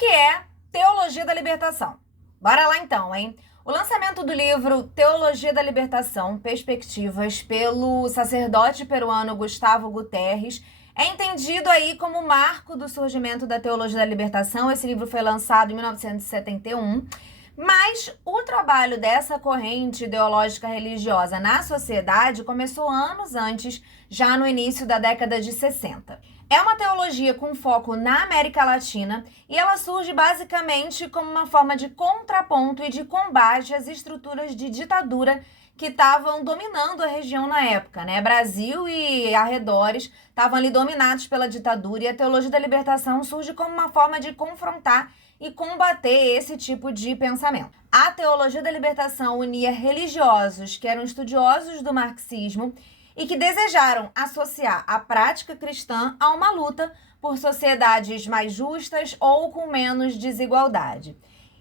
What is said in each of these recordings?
que é Teologia da Libertação? Bora lá então, hein? O lançamento do livro Teologia da Libertação, Perspectivas, pelo sacerdote peruano Gustavo Gutierrez, é entendido aí como marco do surgimento da Teologia da Libertação. Esse livro foi lançado em 1971, mas o trabalho dessa corrente ideológica religiosa na sociedade começou anos antes, já no início da década de 60. É uma teologia com foco na América Latina e ela surge basicamente como uma forma de contraponto e de combate às estruturas de ditadura que estavam dominando a região na época, né? Brasil e arredores estavam ali dominados pela ditadura, e a Teologia da Libertação surge como uma forma de confrontar e combater esse tipo de pensamento. A Teologia da Libertação unia religiosos que eram estudiosos do marxismo e que desejaram associar a prática cristã a uma luta por sociedades mais justas ou com menos desigualdade.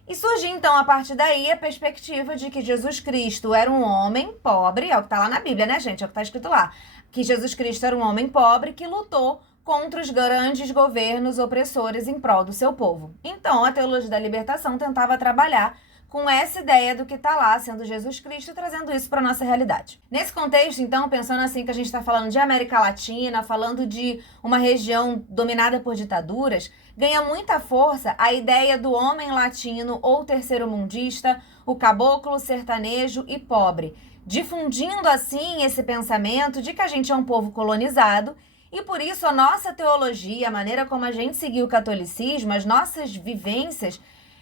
E surgiu então a partir daí a perspectiva de que Jesus Cristo era um homem pobre, é o que está lá na Bíblia, né, gente? É o que está escrito lá. Que Jesus Cristo era um homem pobre que lutou contra os grandes governos opressores em prol do seu povo. Então, a Teologia da Libertação tentava trabalhar com essa ideia do que está lá, sendo Jesus Cristo, trazendo isso para a nossa realidade. Nesse contexto, então, pensando assim que a gente está falando de América Latina, falando de uma região dominada por ditaduras, ganha muita força a ideia do homem latino ou terceiro-mundista, o caboclo, sertanejo e pobre, difundindo assim esse pensamento de que a gente é um povo colonizado. E por isso a nossa teologia, a maneira como a gente seguiu o catolicismo, as nossas vivências,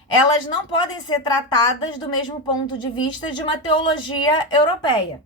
elas não podem ser tratadas do mesmo ponto de vista de uma teologia europeia.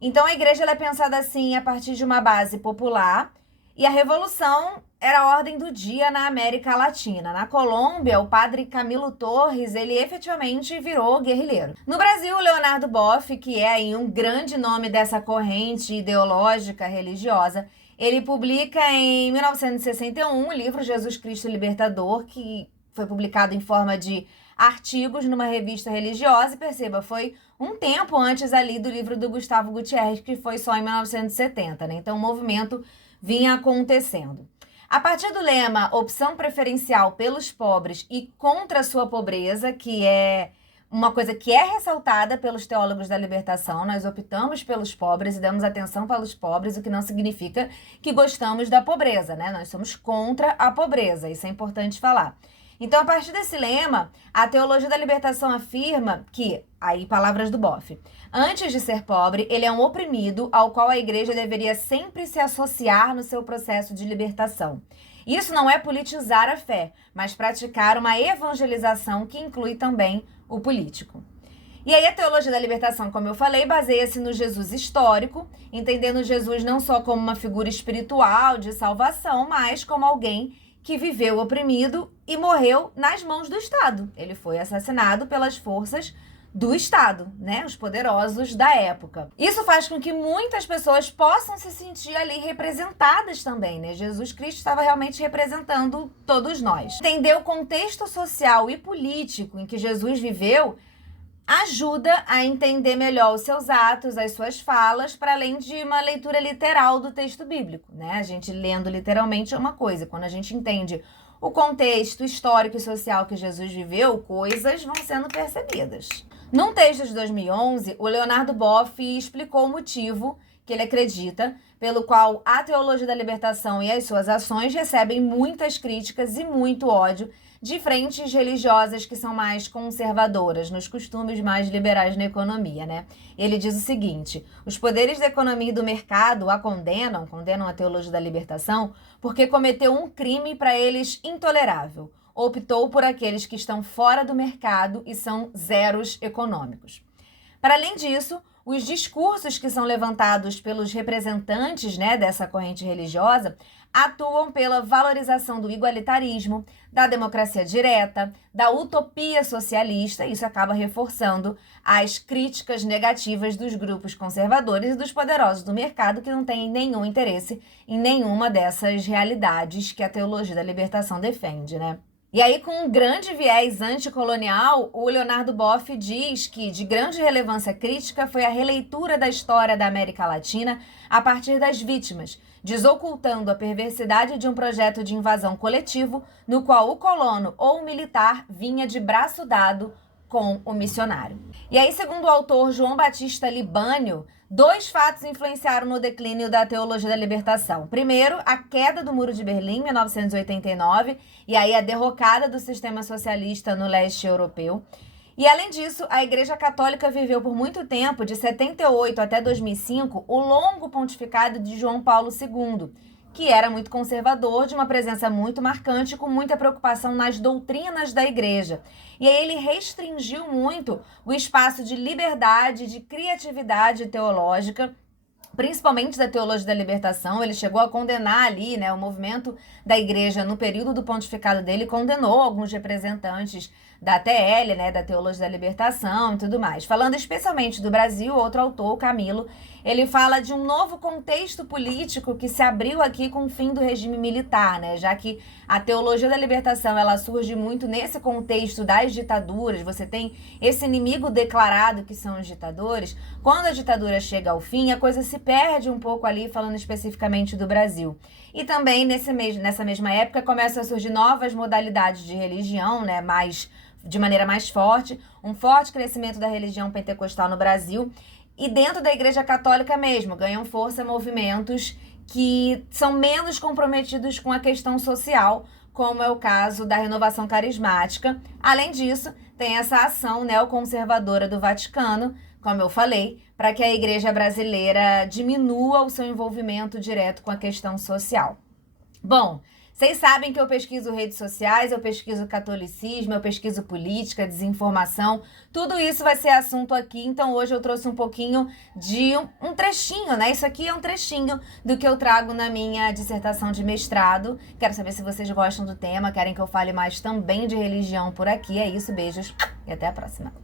Então a igreja ela é pensada assim a partir de uma base popular, e a revolução era a ordem do dia na América Latina. Na Colômbia, o padre Camilo Torres, ele efetivamente virou guerrilheiro. No Brasil, o Leonardo Boff, que é aí um grande nome dessa corrente ideológica religiosa, ele publica em 1961 o livro Jesus Cristo Libertador, que foi publicado em forma de artigos numa revista religiosa, e perceba, foi um tempo antes ali do livro do Gustavo Gutierrez, que foi só em 1970, né? Então o movimento vinha acontecendo. A partir do lema opção preferencial pelos pobres e contra a sua pobreza, que é uma coisa que é ressaltada pelos teólogos da libertação, nós optamos pelos pobres e damos atenção para os pobres, o que não significa que gostamos da pobreza, né? Nós somos contra a pobreza, isso é importante falar. Então, a partir desse lema, a Teologia da Libertação afirma que, aí palavras do Boff, antes de ser pobre, ele é um oprimido ao qual a igreja deveria sempre se associar no seu processo de libertação. Isso não é politizar a fé, mas praticar uma evangelização que inclui também o político. E aí a Teologia da Libertação, como eu falei, baseia-se no Jesus histórico, entendendo Jesus não só como uma figura espiritual de salvação, mas como alguém que viveu oprimido e morreu nas mãos do Estado. Ele foi assassinado pelas forças do Estado, né? Os poderosos da época. Isso faz com que muitas pessoas possam se sentir ali representadas também, né? Jesus Cristo estava realmente representando todos nós. Entender o contexto social e político em que Jesus viveu ajuda a entender melhor os seus atos, as suas falas, para além de uma leitura literal do texto bíblico, né? A gente lendo literalmente é uma coisa, quando a gente entende o contexto histórico e social que Jesus viveu, coisas vão sendo percebidas. Num texto de 2011, o Leonardo Boff explicou o motivo que ele acredita pelo qual a Teologia da Libertação e as suas ações recebem muitas críticas e muito ódio de frentes religiosas que são mais conservadoras, nos costumes mais liberais na economia, né? Ele diz o seguinte: os poderes da economia e do mercado a condenam a Teologia da Libertação, porque cometeu um crime para eles intolerável. Optou por aqueles que estão fora do mercado e são zeros econômicos. Para além disso, os discursos que são levantados pelos representantes, né, dessa corrente religiosa atuam pela valorização do igualitarismo, da democracia direta, da utopia socialista. Isso acaba reforçando as críticas negativas dos grupos conservadores e dos poderosos do mercado, que não têm nenhum interesse em nenhuma dessas realidades que a Teologia da Libertação defende, né? E aí, com um grande viés anticolonial, o Leonardo Boff diz que de grande relevância crítica foi a releitura da história da América Latina a partir das vítimas, desocultando a perversidade de um projeto de invasão coletivo no qual o colono ou o militar vinha de braço dado com o missionário. E aí, segundo o autor João Batista Libânio, 2 fatos influenciaram no declínio da teologia da libertação. Primeiro, a queda do Muro de Berlim, em 1989, e aí a derrocada do sistema socialista no leste europeu. E além disso, a Igreja Católica viveu por muito tempo, de 78 até 2005, o longo pontificado de João Paulo II, que era muito conservador, de uma presença muito marcante, com muita preocupação nas doutrinas da igreja. E aí ele restringiu muito o espaço de liberdade, de criatividade teológica, principalmente da teologia da libertação. Ele chegou a condenar ali, o movimento da igreja no período do pontificado dele, condenou alguns representantes da TL, da teologia da libertação e tudo mais. Falando especialmente do Brasil, outro autor, Camilo, ele fala de um novo contexto político que se abriu aqui com o fim do regime militar, já que a teologia da libertação, ela surge muito nesse contexto das ditaduras. Você tem esse inimigo declarado que são os ditadores. Quando a ditadura chega ao fim, a coisa se perde um pouco ali, falando especificamente do Brasil. E também nessa mesma época começam a surgir novas modalidades de religião, de maneira mais forte, um forte crescimento da religião pentecostal no Brasil. E dentro da Igreja Católica mesmo, ganham força movimentos que são menos comprometidos com a questão social, como é o caso da renovação carismática. Além disso, tem essa ação neoconservadora do Vaticano, como eu falei, para que a igreja brasileira diminua o seu envolvimento direto com a questão social. Bom, vocês sabem que eu pesquiso redes sociais, eu pesquiso catolicismo, eu pesquiso política, desinformação. Tudo isso vai ser assunto aqui, então hoje eu trouxe um pouquinho de um trechinho, Isso aqui é um trechinho do que eu trago na minha dissertação de mestrado. Quero saber se vocês gostam do tema, querem que eu fale mais também de religião por aqui. É isso, beijos e até a próxima.